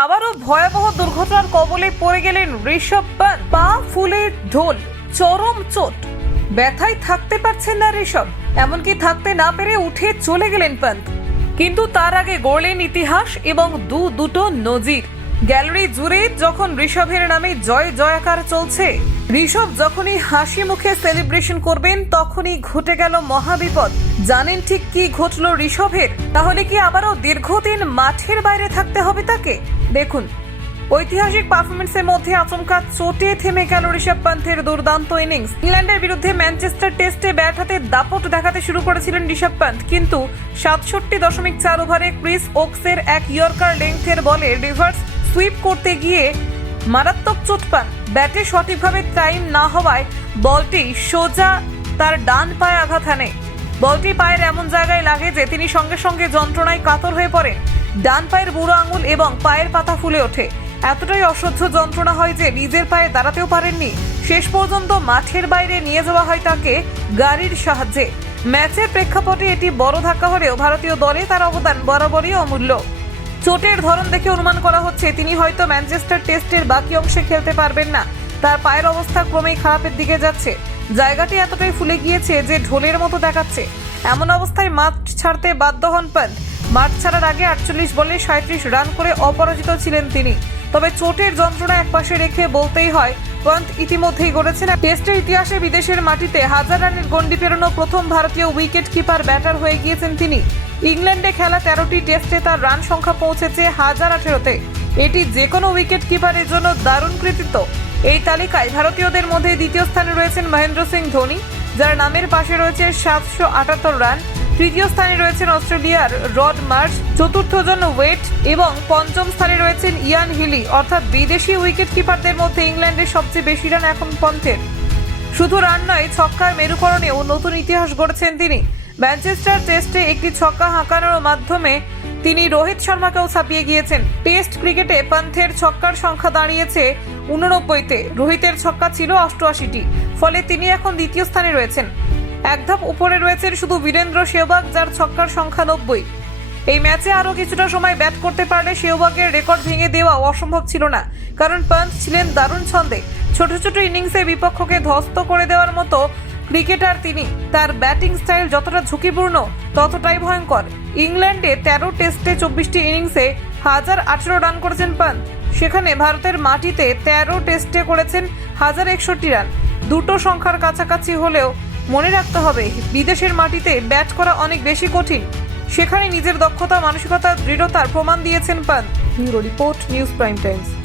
আবারও ভয়াবহ দুর্ঘটনার কবলে পড়ে গেলেন ঋষভ পান্ত পা ফুলে ঢোল, চরম চোট। ব্যথায় থাকতে পারছেন না ঋষভ, এমনকি থাকতে না পেরে উঠে চলে গেলেন পান্ত কিন্তু তার আগে গড়লেন ইতিহাস এবং দু দুটো নজির। গ্যালারি জুড়ে যখন ঋষভের নামে জয় জয়াকার চলছে, ঋষভ যখনই হাসি মুখে সেলিব্রেশন করবেন, তখনই ঘটে গেল মহাবিপদ। জানেন ঠিক কি ঘটলো ঋষভের? তাহলে কি আবারও দীর্ঘদিন মাঠের বাইরে থাকতে হবে তাকে? দেখুন, ঐতিহাসিক পারফরমেন্সের মধ্যে আচমকা চোটে থেমে গেল ঋষভ পান্থের দুর্দান্ত ইনিংস ইংল্যান্ডের বিরুদ্ধে ম্যানচেস্টার টেস্টে ব্যাট হাতে দাপট দেখাতে শুরু করেছিলেন ঋষভ পান্থ। কিন্তু সাতষট্টি দশমিক চার ওভারে ক্রিস ওকসের এক ইয়র্কার লেংথের বলে রিভার্স সুইপ করতে গিয়ে মারাত্মক চোট পান ব্যাটে সঠিকভাবে টাইম না হওয়ায় বলটি সোজা তার ডান পায়ে আঘাত হানে। বলটি পায়ের এমন জায়গায় লাগে যে তিনি সঙ্গে সঙ্গে যন্ত্রণায় কাতর হয়ে পড়েন। ডান পায়ের বুড়ো আঙুল এবং পায়ের পাতা ফুলে ওঠে। এতটাই অসহ্য যন্ত্রণা হয় যে নিজের পায়ে দাঁড়াতেও পারেননি। শেষ পর্যন্ত মাঠের বাইরে নিয়ে যাওয়া হয় তাকে গাড়ির সাহায্যে। ম্যাচের প্রেক্ষাপটে এটি বড় ধাক্কা হলেও ভারতীয় দলে তার অবদান বরাবরই অমূল্য। চোটের ধরন দেখে অনুমান করা হচ্ছে। তিনি হয়তো ম্যানচেস্টার টেস্টের বাকি অংশে খেলতে পারবেন না। তার পায়ের অবস্থা ক্রমেই খারাপের দিকে যাচ্ছে। জায়গাটি এতটাই ফুলে গিয়েছে যে ঢোলের মতো দেখাচ্ছে। এমন অবস্থায় মাঠ ছাড়তে বাধ্য হন পান্ত মাঠ ছাড়ার আগে আটচল্লিশ বলে সাঁত্রিশ রান করে অপরাজিত ছিলেন তিনি। তবে চোটের যন্ত্রণা একপাশে রেখে বলতেই হয় পন্ত ইতিমধ্যেই গড়েছেন টেস্টের ইতিহাসে বিদেশের মাটিতে হাজার রানের গন্ডি পেরোনো প্রথম ভারতীয় উইকেট কিপার, ব্যাটার হয়ে গিয়েছেন তিনি। ইংল্যান্ডে খেলা তেরোটি টেস্টে তার রান সংখ্যা পৌঁছেছে হাজার আঠেরোতে। এটি যে কোনো উইকেট কিপারের জন্য দারুণ কৃতিত্ব। এই তালিকায় ভারতীয়দের মধ্যে দ্বিতীয় স্থানে রয়েছেন মহেন্দ্র সিং ধোনি, যার নামের পাশে রয়েছে সাতশো আটাত্তর রান। তৃতীয় স্থানে রয়েছেন অস্ট্রেলিয়ার রড মার্চ চতুর্থ জন ওয়েট এবং পঞ্চম স্থানে রয়েছেন ইয়ান হিলি, অর্থাৎ বিদেশি উইকেট কিপারদের মধ্যে ইংল্যান্ডের সবচেয়ে বেশি রান এখন পন্থের। শুধু রান নয়, ছক্কার মেরুকরণেও নতুন ইতিহাস গড়েছেন তিনি। ম্যানচেস্টার টেস্টে একটি ছক্কা হাঁকানোর মাধ্যমে তিনি রোহিত শর্মাকেও ছাপিয়ে গিয়েছেন। টেস্ট ক্রিকেটে পান্থের ছক্কার সংখ্যা দাঁড়িয়েছে উননব্বইতে। রোহিতের ছক্কা ছিল অষ্টআশিটি, ফলে তিনি এখন দ্বিতীয় স্থানে রয়েছেন। এক ধাপ উপরে রয়েছেন শুধু বীরেন্দ্র সেহবাগ, যার ছক্কার সংখ্যা নব্বই। এই ম্যাচে আরও কিছুটা সময় ব্যাট করতে পারলে সেহবাগের রেকর্ড ভেঙে দেওয়া অসম্ভব ছিল না, কারণ পাঞ্চ ছিলেন দারুণ ছন্দে। ছোট ছোট ইনিংসে বিপক্ষকে ধ্বস্ত করে দেওয়ার মতো ক্রিকেটার তিনি। তার ব্যাটিং স্টাইল যতটা ঝুঁকিপূর্ণ, ততটাই ভয়ঙ্কর। ইংল্যান্ডে তেরো টেস্টে চব্বিশটি ইনিংসে হাজার আঠেরো রান করেছেন পান্ত সেখানে ভারতের মাটিতে তেরো টেস্টে করেছেন হাজার একষট্টি রান। দুটো সংখ্যার কাছাকাছি হলেও মনে রাখতে হবে, বিদেশের মাটিতে ব্যাট করা অনেক বেশি কঠিন। সেখানে নিজের দক্ষতা, মানসিকতা, দৃঢ়তার প্রমাণ দিয়েছেন পান। Bureau report, News Prime Times.